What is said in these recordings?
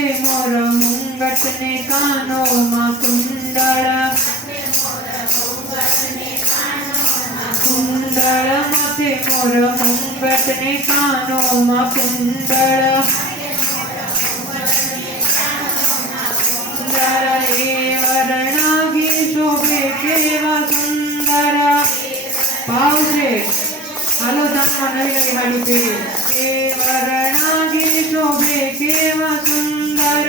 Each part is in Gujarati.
માથે મોર મુંગટ ને કાનોમાં કુંડળ, કુંડળ માથે મોર મુંગટ ને કાનોમાં કુંડળ, સુંદર એ વર્ણાગી શોભે કેવા સુંદર. ભાવ છે હાલો જાનમાં નવી નવી હાડી પહેરી. કે વર્ણાગી શોભે કેવા સુંદર,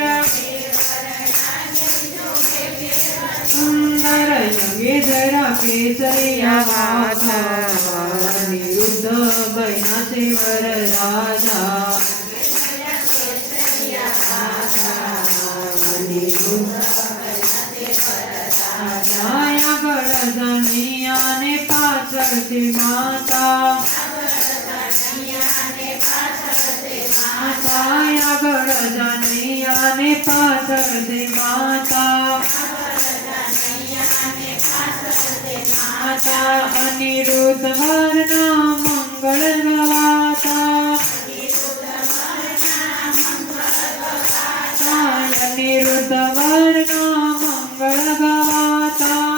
સુંદર યંગે જરા કેસરિયા માથા, અનિરુદ્ધ બન્યા છે વરરાજા. છાયા ગળધનિયા ને પાછળથી માતા, છાયા ગળધનિયા ને પાછળથી માતા, માતા અનિરુદ્ધ વરના મંગળ ગવાતા, અનિરુદ્ધ વરના મંગળ ગવાતા.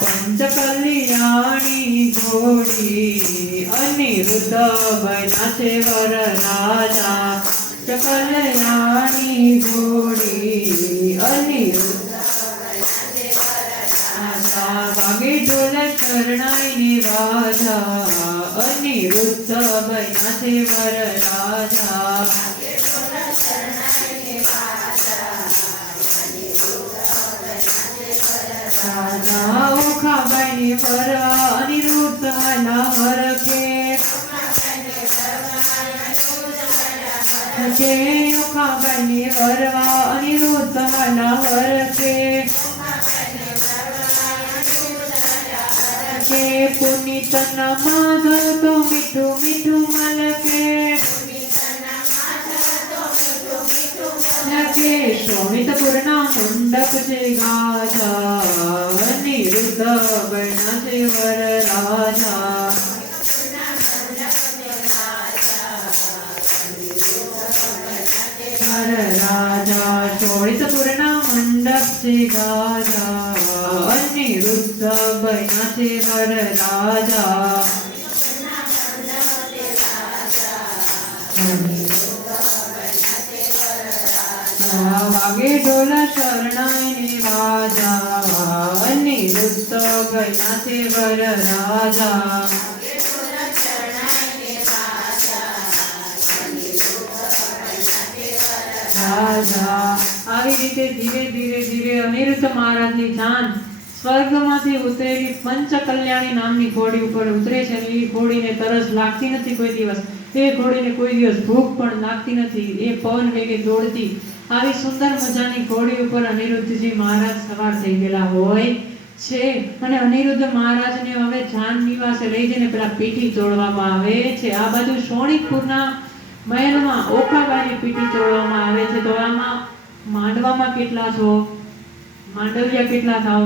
પંચ કલ્યાણી ઘોડી અનિરુદ્ધ બન્યા છે વરરાજા. કલ્યાણી ઘોડી અનિરુદ્ધ વાગે ઢોલ શરણાઈ વાજા, અનિરુદ્ધ બન્યા છે વરરાજા. રાજા ઓખાબાઈ વર અનિરુદ્ધ વાલા વર કે, ઓખાબાઈ વરવા અનિરુદ્ધ વાલા વર કે, પુનિત ના માધવ તો મીઠું મીઠું મલકે, શોણિતપુરના મંડપ છે ગાજા, અનિરુદ્ધ બન્યા છે વરરાજા. વરરાજા શોણિતપુરના મંડપ છે ગાજા, અનિરુદ્ધ બન્યા છે વરરાજા. વાગે ઢોલ શરણાઈ વાજા, અનિરુદ્ધ બન્યા છે વરરાજા. રાજા આવી રીતે ધીરે ધીરે ધીરે અનિરુદ્ધ મહારાજની જાન સ્વર્ગમાંથી ઉતરેલી પંચ કલ્યાણી નામની ઘોડી ઉપર ઉતરે છે. એ ઘોડીને તરસ લાગતી નથી કોઈ દિવસ, એ ઘોડીને કોઈ દિવસ ભૂખ પણ લાગતી નથી, એ પવન વેગે દોડતી આવી સુંદર મજાની ઘોડી ઉપર અનિરુદ્ધજી મહારાજ સવાર થઈ ગયેલા હોય છે. અને અનિરુદ્ધ મહારાજને હવે જાન નિવાસે લઈ જઈને પેલા પીઠી તોડવામાં આવે છે. આ બાજુ શોણિતપુરના મહેલમાં ઓખાબાઈની પીઠી તોડવામાં આવે છે. તો આમાં માંડવામાં કેટલા છો, માંડવિયા કેટલા થાવ?